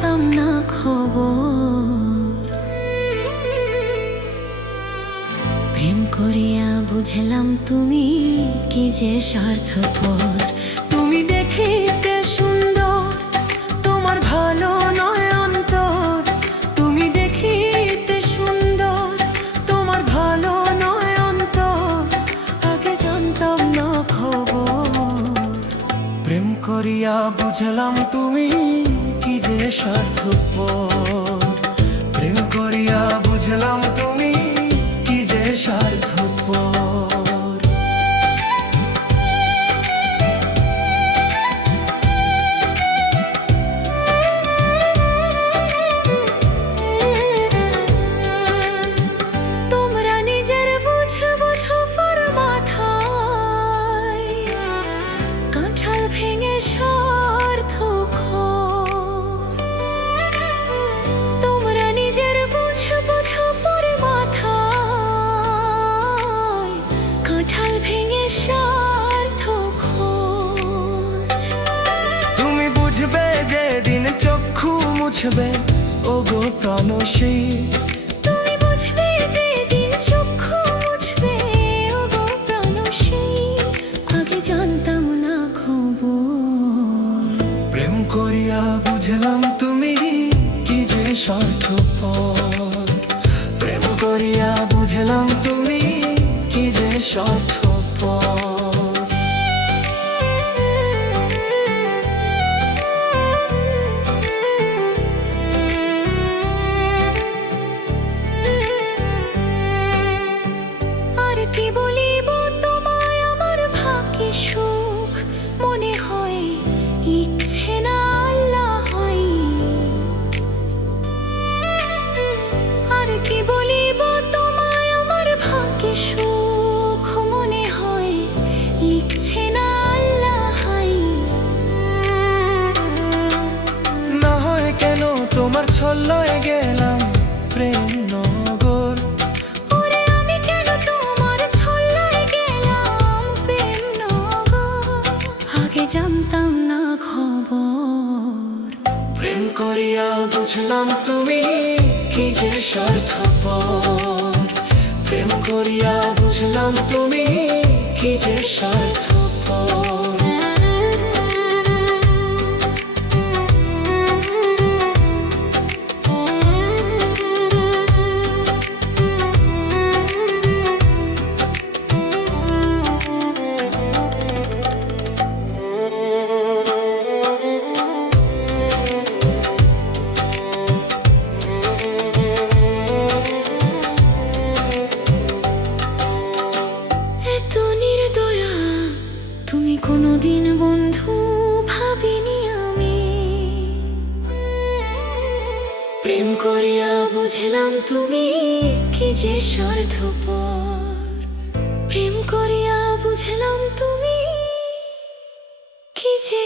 জানতাম না খবর। প্রেম করিয়া বুঝলাম তুমি কি যে স্বার্থপর। তুমি দেখিতে সুন্দর, তোমার ভালো নয় অন্তর। তুমি দেখিতে সুন্দর, তোমার ভালো নয় অন্তর। আগে জানতাম না খবর। প্রেম করিয়া বুঝলাম তুমি কি যে স্বার্থপর। প্রেম করিয়া বুঝলাম তুমি কি যে স্বার্থপর। তোমরা নিজের বুঝো পর মাথায়, কাঁঠাল ভেঙে স্বার্থ খোর। তোমরা নিজের বুঝো পর মাথায়, কাঁঠাল ভেঙে স্বার্থ খোঁজ। তুমি বুঝবে যেদিন চক্ষু মুছবে ওগো প্রাণসী। তুমি বুঝবে যেদিন চক্ষু মুছবে ওগো প্রাণসী। আগে জানতাম না খবর। প্রেম করিয়া বুঝলাম তুমি কি যে স্বার্থপর। প্রেম করিয়া বুঝলাম তুমি কি যে স্বার্থপর। আর কি বলিব তোমায়, আমার ভাগ্যে সুখ মনে হয়, ইচ্ছে না আল্লাহ হয়। আর কি বলিব তোমায়, আমার ভাগ্যে সুখ মনে হয়, লিখছে না আল্লাহ হয়। না হয় কেন তোমার ছল্লায় গেলাম প্রেম নগর। ওরে আমি কেন তোমার ছল্লায় গেলাম প্রেম নগর। আগে জানতাম না খবর। প্রেম করিয়া বুঝলাম তুমি কি যে স্বার্থপর। প্রেম করিয়া বুঝলাম তুমি কি যে স্বার্থপর। এত নির্দয়া তুমি কোনোদিন বন্ধু ভাবিনি আমি। প্রেম করিয়া বুঝলাম তুমি কি যে স্বার্থপর। প্রেম করিয়া বুঝলাম তুমি কি যে